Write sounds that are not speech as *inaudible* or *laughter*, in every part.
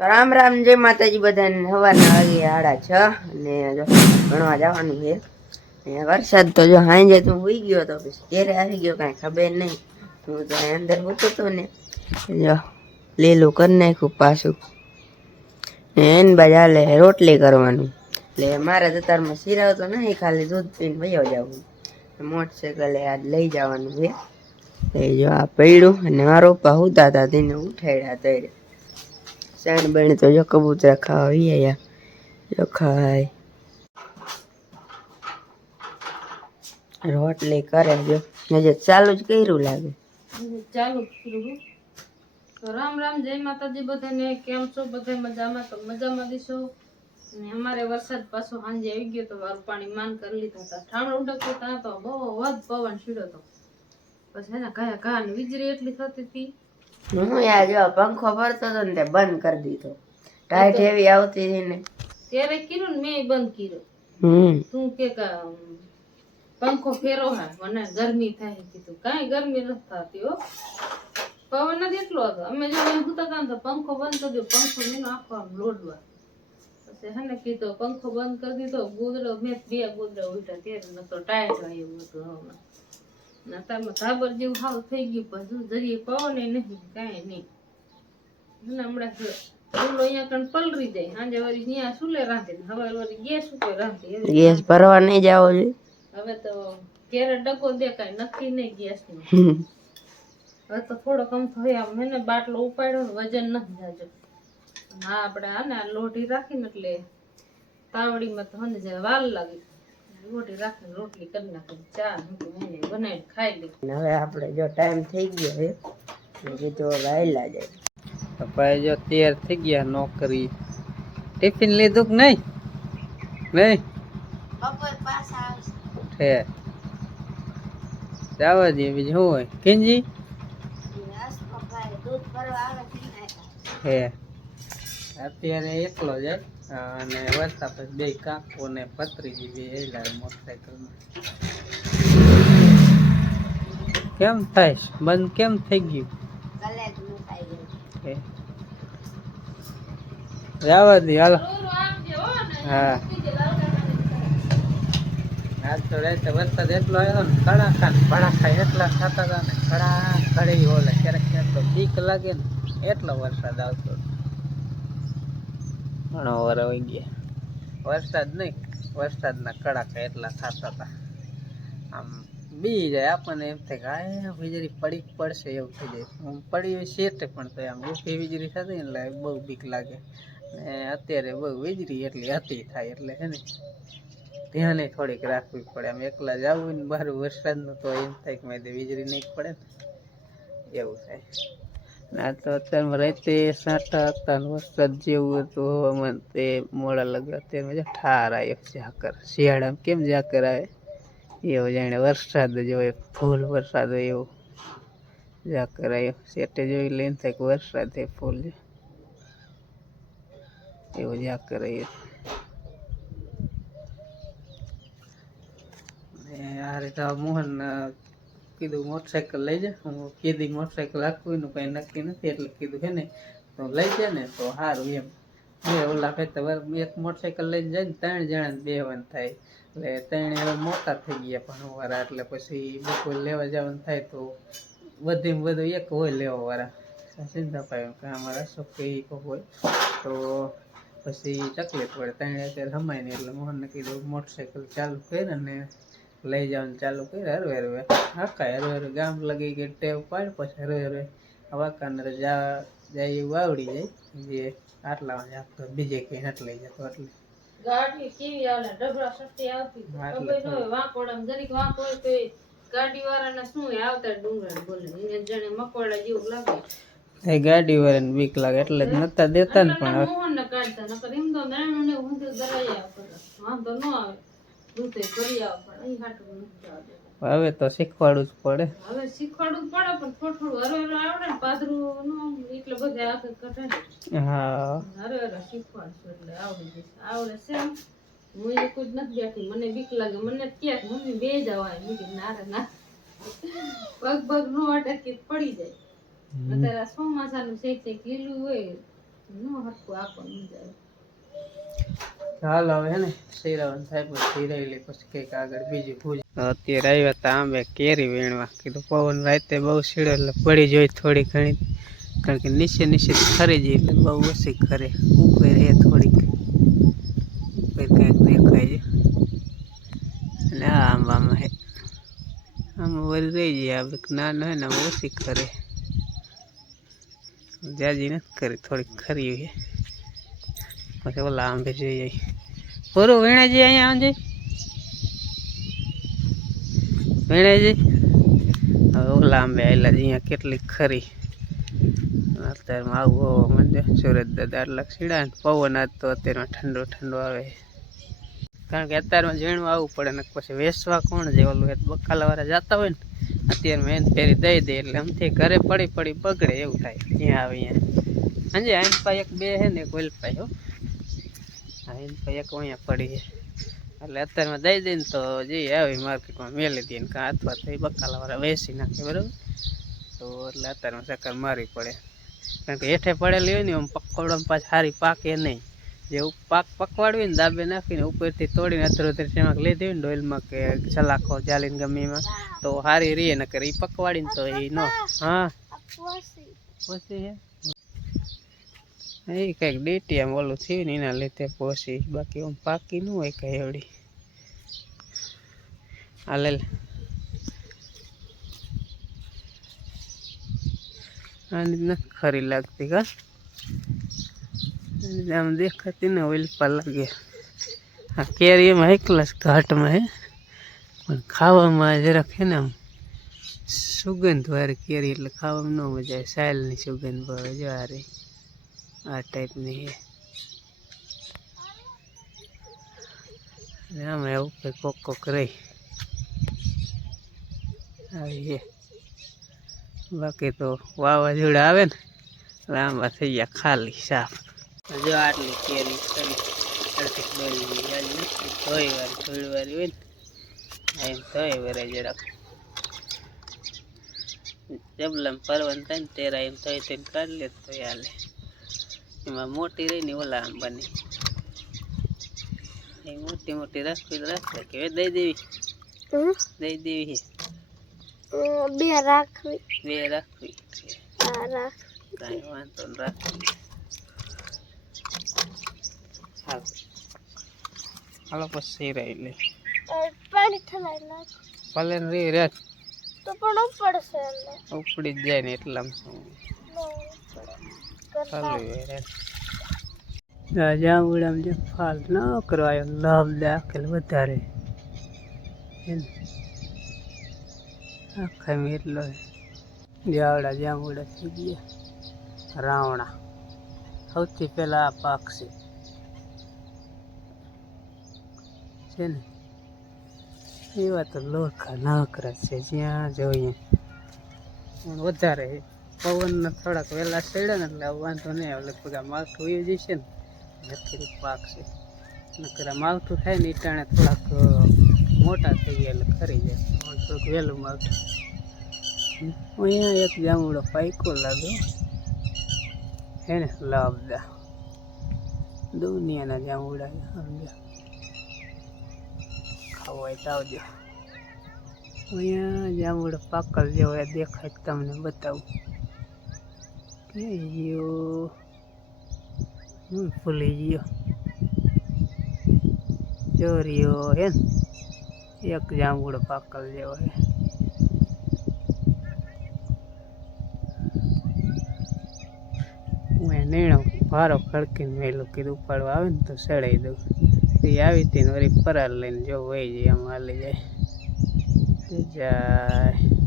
તો રામ રામ, જય માતાજી બધાને. સવારના વાગે આડા છ અને જો ભણવા જવાનું છે. અને વરસાદ તો જો હાંજે તો હોઈ ગયો તો પછી ઘેરે આવી ગયો, કાંઈ ખબર નહીં. હું તો અંદર હોતો હતો ને. જો લીલું કરી નાખ્યું પાછું. એન બાજા લે રોટલી કરવાનું. એટલે મારા દતારમાં શીરાવ તો નહીં, ખાલી દૂધ પીને વયો જવું. મોટરસાઇકલે આજ લઈ જવાનું છે. એ જો આ પડ્યું અને મારો પપ્પા હુતા હતા, તેને ઉઠાડ્યા તૈરે સાઈડ બની તો જો કબૂતરા ખાવા વી આયા જો ખાય. રોટલી કરે જો. હજુ ચાલુ જ કર્યું લાગે. ચાલુ તો રામ રામ, જય માતાજી બધાને. કેમ છો? બધા મજામાં? તો મજામાં દીશો. ને અમારે વરસાદ પાછો સાંજે આવી ગયો તો મારું પાણી માન કરી લીધા હતા. ઠાણ ઉડકતો ત્યાં તો બહુ વધ પવન છીડો હતો. પછી એના કયા કાન વીજળી એટલી થતી હતી. હું યાર જો પંખો ભરતો હતો ને તે બંધ કરી દીધો. ટાઈટ એવી આવતી હતી ને. ત્યારે કર્યું ને મેં બંધ કર્યો હમ. તું કે પંખો ફેરો હા મને ગરમી થાય કીધું. કાંઈ ગરમી નથી થતી હો. પવન જ એટલો હતો. અમે જો સૂતા હતા તો પંખો બંધ કરી દો પંખો મેં આખો આમ લોડવા. પછી હે ને કીધો પંખો બંધ કરી દીધો. ગોદડો મેં બે ગોદડા ઉલટા ત્યારે નતો ટાઈટ એવું હતું હવામાં ના તારમાં ધાબર જેવું હાવ થઈ ગયું પણ જરીએ પવન નહીં કાંઈ નહીં. અને હમણાં ચૂલો અહીંયા કણ પલરી જાય સાંજે વળી ત્યાં સુલે રાંધે ને હવે વળી ગેસ ઉપર રાંધે. ગેસ ભરવા નહીં જાવો જોઈએ હવે તો ક્યારે ડગો દેખાય નક્કી નહીં ગેસનું હવે તો થોડો કમ થયો આમ ને બાટલો ઉપાડ્યો ને વજન નથી જાજો. હા આપણે આને લોઢી રાખીને એટલે તાવડીમાં તો હને વાલ વાર લાગી. લોઢી રાખીને રોટલી કરી નાખી ચા મૂકી બનાવીને ખાઈ લે હવે આપણે જો ટાઈમ થઈ ગયો છે મેં કીધું લાયલા જાય ભાઈ જો તૈયાર થઈ ગયા નોકરી. ટિફિન લીધું કે નહીં? નહીં? છે જવા દે બીજું શું હોય? કિંજી? હે. અત્યારે એકલો જાય અને વરસાદ પછી બે કાકો ને પત્રીજી બે મોટરસાયકલ મોટરસાયકલમાં કેમ થાય? બંધ કેમ થઈ ગયું? જવા દે હાલો. હા. આજ તો રાતે વરસાદ એટલો આવ્યો ને કડાકા ને ભડાકા એટલા થતા હતા ને કડા કડી ઓલે ક્યારેક ક્યારેક બીક લાગે ને એટલો વરસાદ આવતો ઘણો વરવાઈ ગયા. વરસાદ નહીં, વરસાદના કડાકા એટલા થતા હતા. આમ બી જાય, આપણને એમ થાય કે આ વીજળી પડી પડશે એવું થઈ જાય. આમ પડી શેઠે પણ તો આમ ઊભી વીજળી થતી એટલે બહુ બીક લાગે. ને અત્યારે બહુ વીજળી એટલી હતી થાય એટલે છે ને, ધ્યાને થોડીક રાખવી પડે. આમ એકલા જવું ને, બહાર વરસાદનું તો એમ થાય કે મારે વીજળી નહીં પડે ને. એવું થાય. ના તો અત્યારમાં રાતે સાત હતા વરસાદ જેવું હતું, હવામાન તે મોડા લગે અત્યારમાં જો ઠાર આવ્યો ઝાકર. શિયાળામાં કેમ ઝાકર આવે? એવો જાણે વરસાદ જ હોય, ફૂલ વરસાદ હોય એવો. ઝાકર આવ્યો સેટે જોઈ લઈને થાય કે વરસાદ થાય ફૂલ એવો ઝાકર આવ્યો આ રીતે મોહન કીધું મોટરસાઇકલ લઈ જા. હું કીધી આખું, એનું કંઈ નક્કી નથી. એટલે કીધું હે ને, તો લઈ જાય ને, તો સારું એમ. બે ઓલા ફેર તમારે એક મોટરસાઇકલ લઈને જાય ને, ત્રણ જણા બેવાનું થાય. એટલે ત્રણ હવે મોટા થઈ ગયા પણ વાળા એટલે પછી બપોર લેવા જવાનું થાય તો વધે વધુ એક હોય લેવા વાળા. ચિંતા પાય કે અમારા કોક હોય. તો પછી તકલીફ પડે. ત્રણ અત્યારે રમાય નહીં. એટલે મોહનને કીધું મોટરસાઇકલ ચાલુ કરે ને લઈ જવાનું ચાલુ કરે હરવે હરવે. આખા હરવે હરવે ગામ લગી કે ટેવ પાડ પછી હરવે હરવે વાંકાને જા જાય એવું આવડી જાય. જે આટલા આપતો બીજે કંઈ નથી લઈ જતો એટલે. ગાડી કેવી આવે ડબરા સસ્તી આવતી. ખબર ન હોય વાંકોડામાં જરીક વાંક હોય તો ગાડી વાળાને શું આવતા ડુંગરા બોલે. એને જાણે મકોડા જેવું લાગે. એ ગાડી વાળાને બીક લાગે એટલે જ નતા દેતા ને પણ મોહન ને કાઢતા નકર એમ તો નાનું ને ઊંધું આવે વાંધો ન આવે. હવે તો શીખવાડવું જ પડે. હવે શીખવાડવું પડે પણ થોડું થોડું હરે હરે આવડે ને પાદરું નું એટલે બધે આખે કઢે હા. હરે હરે શીખવાડશું એટલે આવડી જશે. આવડે છે હું એ કોઈ નથી બેઠી મને બીક લાગે મને ક્યાંક મમ્મી બે જવાય મેં કીધું ના ના. પગ પગ નો અટકી પડી જાય. અત્યારે ચોમાસાનું શેક શેક લીલું હોય નો હરખું આપો મજા આવે હાલ હવે ને, શિરાવન થાય, પછી રહેલી પછી કંઈક આગળ બીજું પૂજ અત્યારે આવ્યા હતા આંબે કેરી વીણવા. કીધું પવન રાતે બહુ સીડો એટલે પડી જોઈ થોડી ઘણી. કારણ કે નીચે નીચે ખરી જઈ એટલે બહુ ઓછી ખરે. ઉપર એ થોડીક. ઉપર કંઈક દેખાય છે. અને આ આંબામાં હે. આમ વળી રહી જાય આપણે નાનો હોય ને, ઓછી ખરે. જાજી નથી કરી, થોડીક ખરી છે પછી ઓલા આંબે જોઈએ પૂરું વીણાજી અહીંયા આવજે. વીણાજી. હવે ઓલા આંબે આવેલા અહીંયા કેટલી ખરી. અત્યારમાં આવું મંદિર સુરત દાદા આટલા સીડા પવન આજ તો અત્યારમાં ઠંડો ઠંડો આવે. કારણ કે અત્યારમાં ઝીણું આવવું પડે ને પછી વેસવા કોણ છે ઓલું બકાલાવાળા જતા હોય ને અત્યારમાં એને ફેરી દઈ દે, એટલે આમથી ઘરે પડી પડી બગડે એવું થાય. ત્યાં આવે અહીંયા હાજી, આઈન પાસે એક બે છે ને ગોલ પાસે એક અહીંયા પડી છે. એટલે અત્યારમાં દઈ દઈને તો જઈએ આવી માર્કેટમાં મેલી દઈએ કાં અથવા તો એ બકાલાવાળા વેચી નાખે બરાબર? તો એટલે અત્યારમાં ચક્કર મારવી પડે. કારણ કે હેઠે પડેલી હોય ને આમ પકવડામાં પાછી સારી પાકે નહીં. જે પાક પકવાડવીને દાબે નાખીને ઉપરથી તોડીને અધર અધર લઈ લીધી ને ડોલમાં કે સલાખો જાલીને ગમે એમાં તો સારી રીએ ન કરે એ પકવાડીને તો એ ન હા? પછી હે? એ કંઈક ડેટી આમ ઓલું થયું ને એના લીધે પોસી. બાકી આમ પાકી ન હોય કઈ એવડી હાલે આની નથી ખરી લાગતી કા? આમ દેખાતી ને ઓઇલ પર લાગે. આ કેરી એમાં એકલા ઘાટમાં હે. પણ ખાવામાં જરાક હે ને આમ સુગંધ વાળી કેરી એટલે ખાવામાં ન મજા આવે. સાયલની સુગંધ ભાવે જો આ રહી. આ ટાઈપની છે. આમાં એવું કંઈ કોક કોક રહી. આવી બાકી તો વાવાઝોડા આવે ને, લાંબા થઈ ગયા, ખાલી સાફ. જો આટલી કેરી કરી અડધી ધોઈ વારી થોડી વારી હોય ને એમ ધોઈ વરે જરાક જબલમ થાય ને તેરા એમ થઈ થઈને કાઢી લે તો હાલે. એમાં મોટી રહી ને ઓલા બને. એ મોટી મોટી રાખવી રાખે કે દઈ દેવી. દઈ દેવી છે બે રાખવી. બે રાખવી કાંઈ વાંધો ને રાખવી. હાલ. હાલો પછી રહી લે. પાણી ઠલાઈ નાખ. ભલે ને રે રે તો પણ ઉપડશે એટલે ઉપડી જ જાય ને એટલામાં શું. ઉડામ જે ફાલ ન કરવાયો. લાભ દાખલ વધારે. આખા એટલો જાવડા જાંબુડા થઈ ગયા. રાવણા. સૌથી પહેલા આ પાક છે. ને? એવા તો લોખા નાકરા છે. જ્યાં જોઈએ. પણ વધારે. પવનના થોડાક વહેલા ચડ્યા ને એટલે વાંધો નહીં આવે. લગભગ આ માવઠું એ જશે ને થોડુંક પાક છે. નકર આ માવઠું થાય ને ઈટાણે થોડાક મોટા થઈ ગયા એટલે ખરી જાય. થોડુંક વહેલું માવઠું. અહીંયા એક જામુડો પાઇકો લાગે. હે ને લાભદા દુનિયાના જામુડા સમજ્યા? ખાવો હોય તો આવજો. અહીંયા જામુડો પાકલ જેવો દેખાય તમને બતાવું. ક્યાં ગયો હું ભૂલી ગયો. ચોરીઓ એમ એક જાંબુડો પાકલ જેવો હે એ નીણો ભારો ખડકીને મેલું કીધું, ઉપાડવા આવે ને તો સડાઈ દઉં. તો એ આવી હતી ને વળી પરાર લઈને જો વહી જાય આમ હાલી જાય. જાય.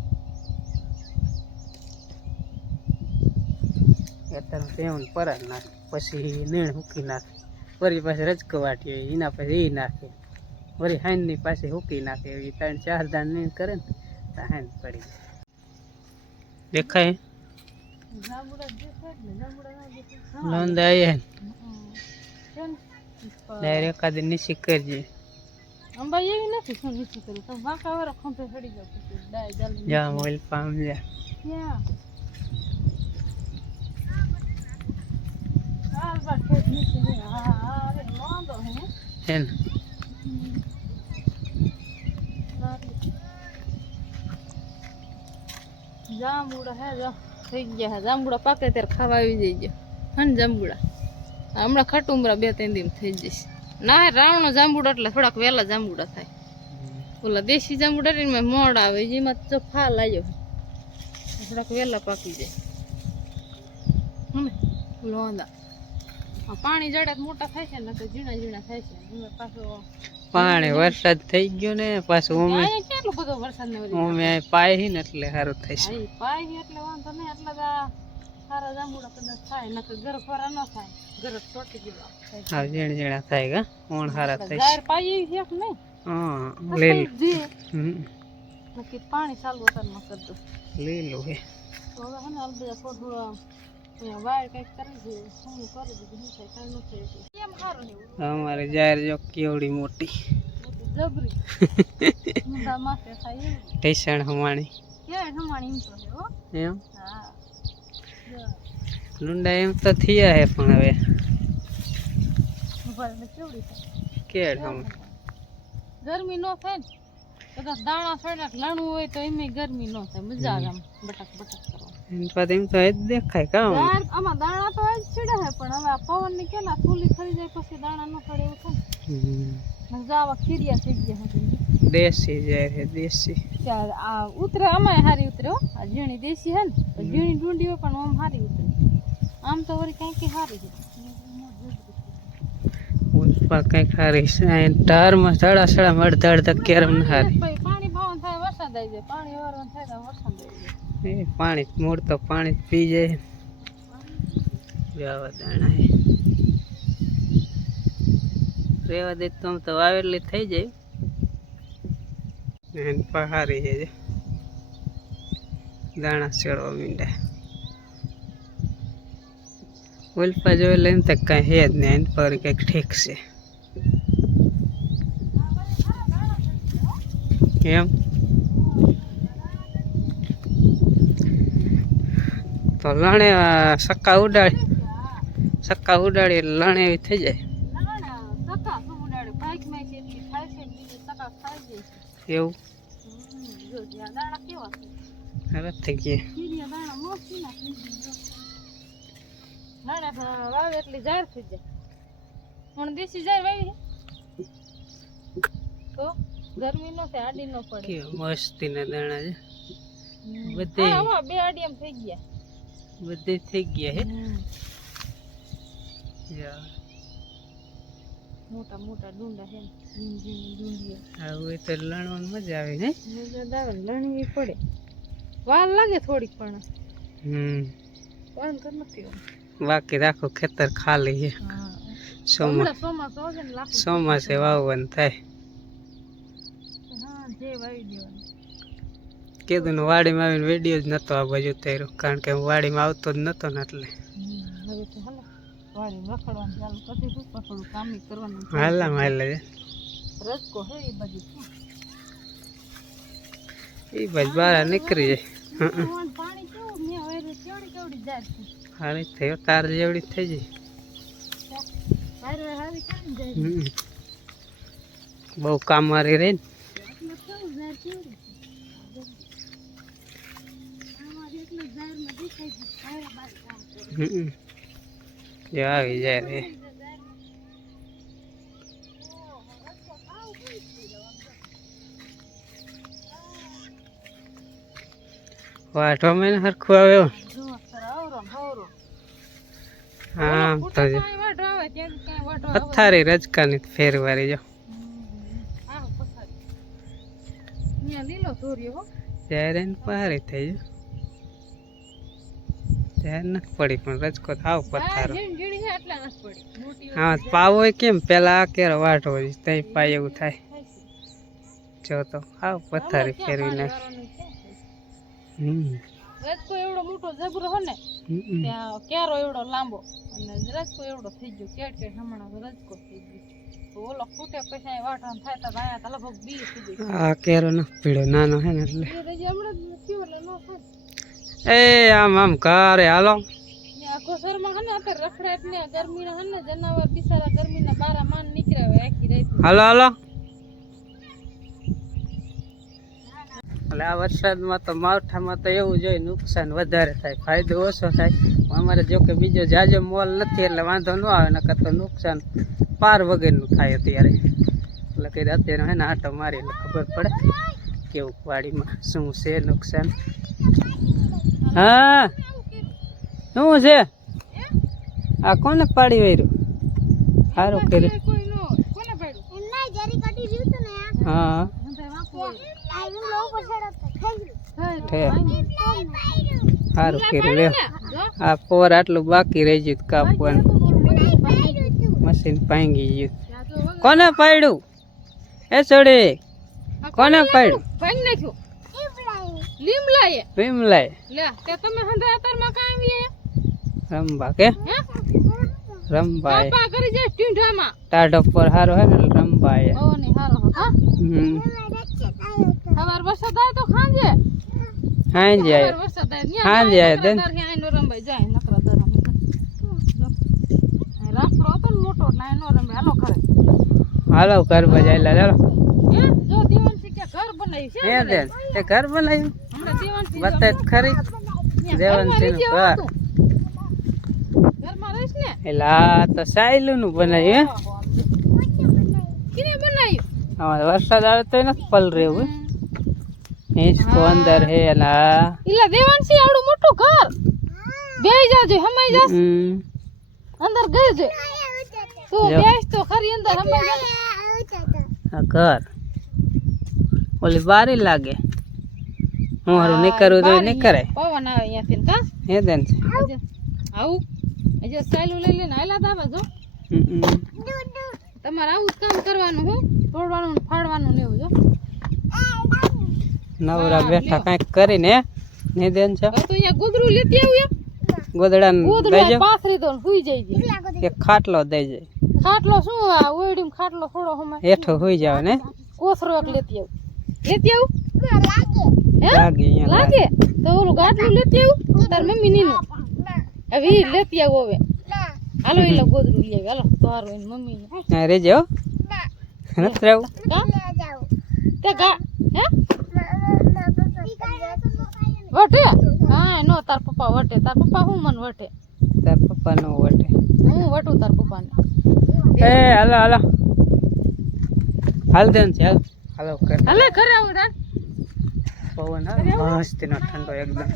અત્યારે તેવું પરાર નાખે. પછી નીણ મૂકી નાખે. વળી પાસે રજકો વાટીએ એના પછી એ નાખે. વળી હાઈનની પાસે હૂકી નાખે. એવી ત્રણ ચાર દાણ નીણ કરે ને તો હાઈન પડી દેખાય જાંબુડા દેખાય? ને જાંબુડા ના. આવી કેમ ડાયરેક્ટ એકાદી નીચી કરજે. અંબાઈ એવી નથી શું નીચે કરી તો વાંકા વાળા ખંભે ચડી જાવ ડાય જા મોબાઈલ પામ જા. ક્યાં? ને જાંબુડા, હે થઈ ગયા જાંબુડા પાકે ત્યારે ખાવા આવી જઈએ હન જાંબુડા? હમણાં ખટુમરા બે ત્રણ દિન થઈ જશે. ના રાવણો જાંબુડો એટલે થોડાક વહેલા જાંબુડા થાય. ઓલા દેશી જાંબુડા ને મોડ આવે, જેમાં તો ફાલ આવ્યો થોડાક વહેલા પાકી જાય. હમ લોંદા પાણી જડે મોટા થાય છે ને તો ઝીણા ઝીણા થાય છે. પાછો પાણી વરસાદ થઈ ગયો ને પાછું અમે કેટલો બધો વરસાદ ને અમે પાય ને એટલે સારું થાય છે. પાય એટલે વાંધો નહીં એટલે સારા જાંબુડા કદાચ થાય નકર ઘર ફરા ન થાય ઘર ચોટી ગયો હા ઝીણ ઝીણા થાય કા? ઓણ સારા થાય જાહેર પાય છે કે નહીં? હા લીલું. હમ. પાણી ચાલુ ઉતારમાં કરી દો લીલું હે તો હવે હે ને હાલ થોડું અમારે જાહેર જો કેવડી મોટી. *laughs* ઢેસણ હમાણી. એમ લુંડા એમ તો થયા હે પણ હવે કેડ હમ ગરમી નો થાય ને? કદાચ દાણા થોડાક લાણું હોય તો એમાં ગરમી નો થાય. મજા આવે આમ બટક બટક કરવાની એમ તો જ દેખાય કા આમાં દાણા તો જ ચડે છે પણ હવે આ પવનની કેલા ફૂલી ખરી જાય પછી દાણા ન પડે એવું થાય? આવા ખીરિયા થઈ ગયા છે દેશી જાય હે દેશી. ચાલ આ ઉતરે આમાં હારી ઉતરે હો. આ ઝીણી દેશી હે ને ઝીણી ડુંડી હોય પણ આમ હારી ઉતરે. આમ તો વળી કાંઈ કે હારી છે ઉત્પા કઈ ખારી છે ટારમાં સડા સડા અડધા અડધા કેરમ હારી પછી પાણી ભાવન થાય વરસાદ આવી જાય પાણી વારવાનું થાય તો વરસાદ આવી જાય એ પાણી મૂળ તો પાણી પી જાય. જવા દાણા રેવા દે તો આમ તો વાવેલી થઈ જાય. પહારી છે. દાણા ચડવા મીંડા ઉલ્પા જોઈ લઈને તો કઈ હે જ નહીં પર કંઈક ઠીક છે. એમ? તો લણે સક્કા ઉડાડી. સક્કા ઉડાડી લણે એવી થઈ જાય. ના ના ને એવું? ખરાબ થઈ ગયા. ના એટલી ઝાડ થઈ જાય પણ દેશી ઝાડ વાવી તો ગરમી નો થાય આડી નો પડે મસ્તી મસ્તીના દાણા છે. બધે. બે આડી એમ થઈ ગયા. બધે થઈ ગયા હે. હમ. યા, મોટા મોટા ડુંડા છે ને ઝીણી ઝીણી ડુંડીઓ. આવું હોય તો લણવાની મજા આવે ને. મજા આવે ને લણવી પડે. વાર લાગે થોડીક પણ. હમ. વાંધો નથી આમ. બાકી રાખો ખેતર ખાલી છે હા. સોમા હમણાં ચોમાસું આવે ને લાકડું ચોમાસે. વાવવાનું થાય. હા જે વાવી દેવાનું. કીધું ને વાડીમાં આવીને વીડિયો જ નતો આ બાજુ ઉતાર્યો કારણ કે હું વાડીમાં આવતો જ નતો ને એટલે. હાલો એ બાજુ બહાર નીકળી જાય. હારી થયો તાર જેવડી થઈ જાય. બહુ કામ મારી રહી ને એટલે કેવું જાય કેવડી આમાં એટલે ઝાડમાં દેખાય છે વાયરા બારી કામ કરે હમ. જો આવી જાય રે. વાટો મેં હરખું આવ્યો. આમ તો પથારી રજકાની ફેરવારી જો. પથારી. હો. ત્યારે પહારી થઈ જો ત્યારે નથી પડી પણ રજકો થાવ આ પથારો ઝીણી ઝીણી છે એટલે નથી પડી. મોટી હોય હા પાવો કેમ? પેલા આ કેરો વાટો હોય તઈ પાય એવું થાય. જો તો આવ પથારી ફેરવી નાખ? હમ. રજકો એવડો મોટો જબરો હો ને. ત્યાં કેરો એવડો લાંબો અને રજકો એવડો થઈ ગયો. કેટ કેટ હમણાં રજકો થઈ ગયો. ઓલો ફૂટે પછી વાટવાનું થાય તો આયા તો લગભગ બી થઈ જાય. આ કેરો ન પીળો નાનો હે ને એટલે. હમણાં જ એટલે ન થાય. એ આમ આમ કરે હાલો. હાલો હાલો. એટલે આ વરસાદમાં તો માવઠામાં તો એવું જોઈએ નુકસાન વધારે થાય ફાયદો ઓછો થાય. અમારે જો કે બીજો જાજો મોલ નથી એટલે વાંધો ન આવે નકર તો નુકસાન પાર વગરનું થાય અત્યારે. એટલે કે અત્યારે હે ને આટો મારી ખબર પડે કેવું વાડીમાં શું છે નુકસાન. હા. શું છે? આ કોને પાડી વર્યું સારું કર્યું. હા. સારું કર્યું લે આ પોર આટલું બાકી રહી ગયું કાપવાનું મશીન પાંગી ગયું. કોને પાડ્યું? એ છોડી. કોને પાડ્યું? ઇબ્રાહિમ લીમલાએ. લે તે તમે હંધા અતારમાં કામ રમવા કે? રમભાઈ પાપા કરી ટીંઢામાં. ટાઢો પર હારો હે ને રમભાઈ ઓ ને હારો હા. હમ. વરસાદ આવે તો ખાંજે? હાંજે સવાર વરસાદ આવે ન્યા હાંજે જાય આઈનો નકરા દાર જો તો મોટો ના એનો રંબાઈ. હાલો ખરે હાલો ઘર બજાયેલા. ચાલો હે? જો દેવાંશી કે ઘર બનાવ્યું છે તે ઘર બનાવ્યું. જો બતાય ખરી દેવાંશીનું ઘરમાં ઘર. ને? એટલે આ તો સાયલું નું બનાવ્યું? આમાં વરસાદ આવે તો નથી પલ રહેવું હિંચકો અંદર હે એલા ઇલા દેવાંશી આવડું મોટું ઘર. બેહી જાજો હમાઈ જા હમ. અંદર ગઈ છે. તું. બેસ તો ખરી અંદર હમાઈ જા ઘર. ઓલી બારી લાગે. હું હારું નહીં કરું તો નહીં કરાય પવન આવે અહીંયાથી કા? હે દેન છે આવું? હજે સાયલું લઈ લઈને આયલા દાવા જો. તમારે આવું જ કામ કરવાનું હું. તોડવાનું ફાડવાનું ને એવું જો. નવરા બેઠા કાંઈક કરીને? નહીં દેન છે? તો અહીંયા ગોદરું લેતી આવું ગોદડા ગોદરું દઈ પાથરી દો સુઈ જાય એક ખાટલો દઈ જાય ખાટલો શું આ ઓયડીમ ખાટલો થોડો હમાય હેઠો હોઈ જાવ ને. કોથરો એક લેતી આવું. લેતી આવું? હે લાગે અહીંયા લાગે? તો ઓલું ગાટલું લેતી આવું? તાર મમ્મી નીનું હવે એ લેતી આવું હવે. હાલો એ ગોદરું લઈ આવી. હાલો તો હારું એની મમ્મી હા. રેજો નથી રહેવું તે ગા હે? વટે? હા નો તાર પપ્પા વટે. તાર પપ્પા હું મન વટે? તાર પપ્પા નો વટે. હું વટું તાર પપ્પા ને એ હાલો હાલો. હાલ દેન છે હાલ. હાલો કર. હાલે ઘરે આવું તાર. પવન મસ્ત મસ્તીનો ઠંડો એકદમ